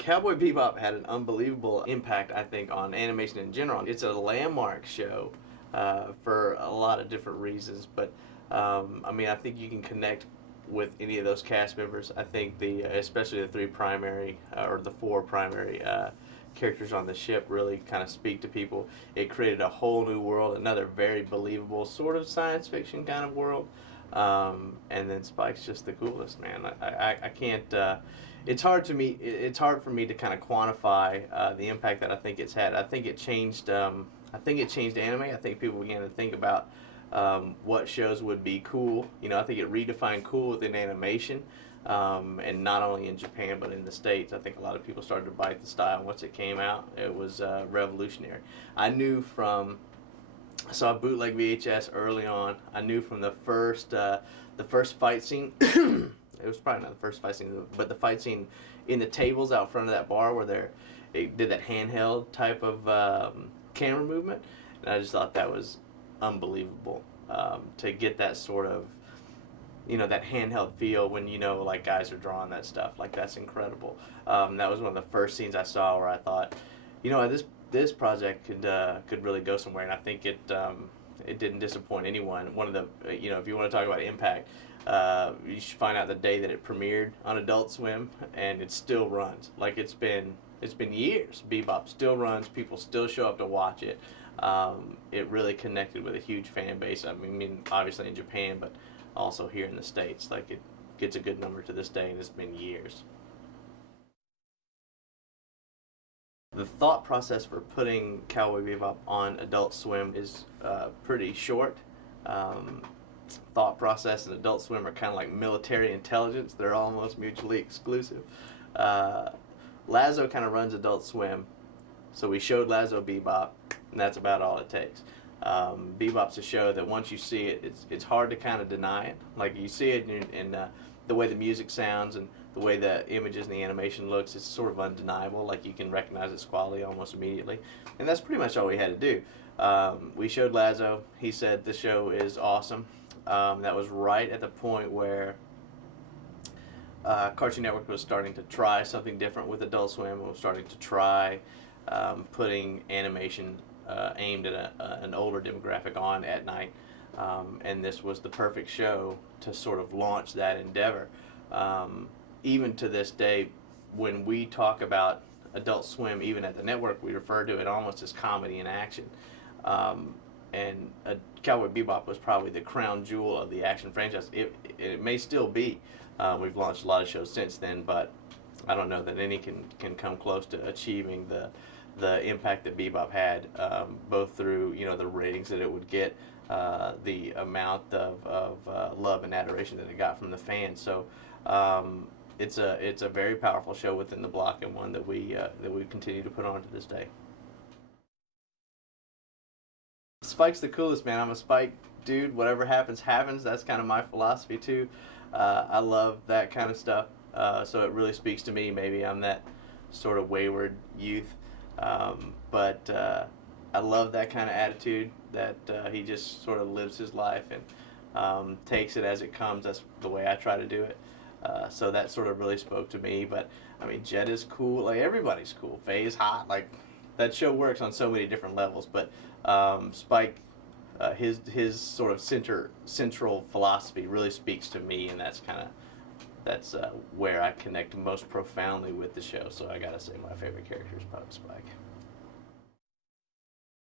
Cowboy Bebop had an unbelievable impact, I think, on animation in general. It's a landmark show for a lot of different reasons, but I mean, I think you can connect with any of those cast members. I think especially the three primary or the four primary characters on the ship really kind of speak to people. It created a whole new world, another very believable sort of science fiction kind of world. And then Spike's just the coolest, man. I can't. It's hard to me. It's hard for me to kind of quantify the impact that I think it's had. I think it changed. I think it changed anime. I think people began to think about what shows would be cool. You know, I think it redefined cool within animation, and not only in Japan but in the States. I think a lot of people started to bite the style once it came out. It was revolutionary. I knew from I saw a bootleg VHS early on. I knew from the first fight scene. It was probably not the first fight scene, but the fight scene in the tables out front of that bar where it did that handheld type of camera movement, and I just thought that was unbelievable to get that sort of, you know, that handheld feel when, you know, like guys are drawing that stuff. Like, that's incredible. That was one of the first scenes I saw where I thought, you know, this project could really go somewhere, and I think it didn't disappoint anyone. One of the, you know, if you want to talk about impact, you should find out the day that it premiered on Adult Swim, and it still runs. Like, it's been years. Bebop still runs. People still show up to watch it. It really connected with a huge fan base. I mean, obviously in Japan, but also here in the States. Like, it gets a good number to this day, and it's been years. The thought process for putting Cowboy Bebop on Adult Swim is pretty short. Thought process and Adult Swim are kind of like military intelligence. They're almost mutually exclusive. Lazo kind of runs Adult Swim, so we showed Lazo Bebop, and that's about all it takes. Bebop's a show that once you see it, it's hard to kind of deny it. Like, you see it in the way the music sounds and the way the images and the animation looks, it's sort of undeniable. Like, you can recognize its quality almost immediately. And that's pretty much all we had to do. We showed Lazo. He said the show is awesome. That was right at the point where Cartoon Network was starting to try something different with Adult Swim. It was starting to try putting animation aimed at an older demographic on at night. And this was the perfect show to sort of launch that endeavor. Even to this day, when we talk about Adult Swim, even at the network, we refer to it almost as comedy and action. And Cowboy Bebop was probably the crown jewel of the action franchise. It may still be. We've launched a lot of shows since then, but I don't know that any can come close to achieving the impact that Bebop had, both through, you know, the ratings that it would get, the amount of love and adoration that it got from the fans. So it's a very powerful show within the block, and one that we continue to put on to this day. Spike's the coolest, man. I'm a Spike dude. Whatever happens, happens. That's kind of my philosophy too. I love that kind of stuff. So it really speaks to me. Maybe I'm that sort of wayward youth, but I love that kind of attitude that he just sort of lives his life and takes it as it comes. That's the way I try to do it. So that sort of really spoke to me. But I mean, Jet is cool. Like, everybody's cool. Faye is hot. Like, that show works on so many different levels. But Spike, his sort of central philosophy really speaks to me, and that's where I connect most profoundly with the show. So I gotta say, my favorite character is probably Spike.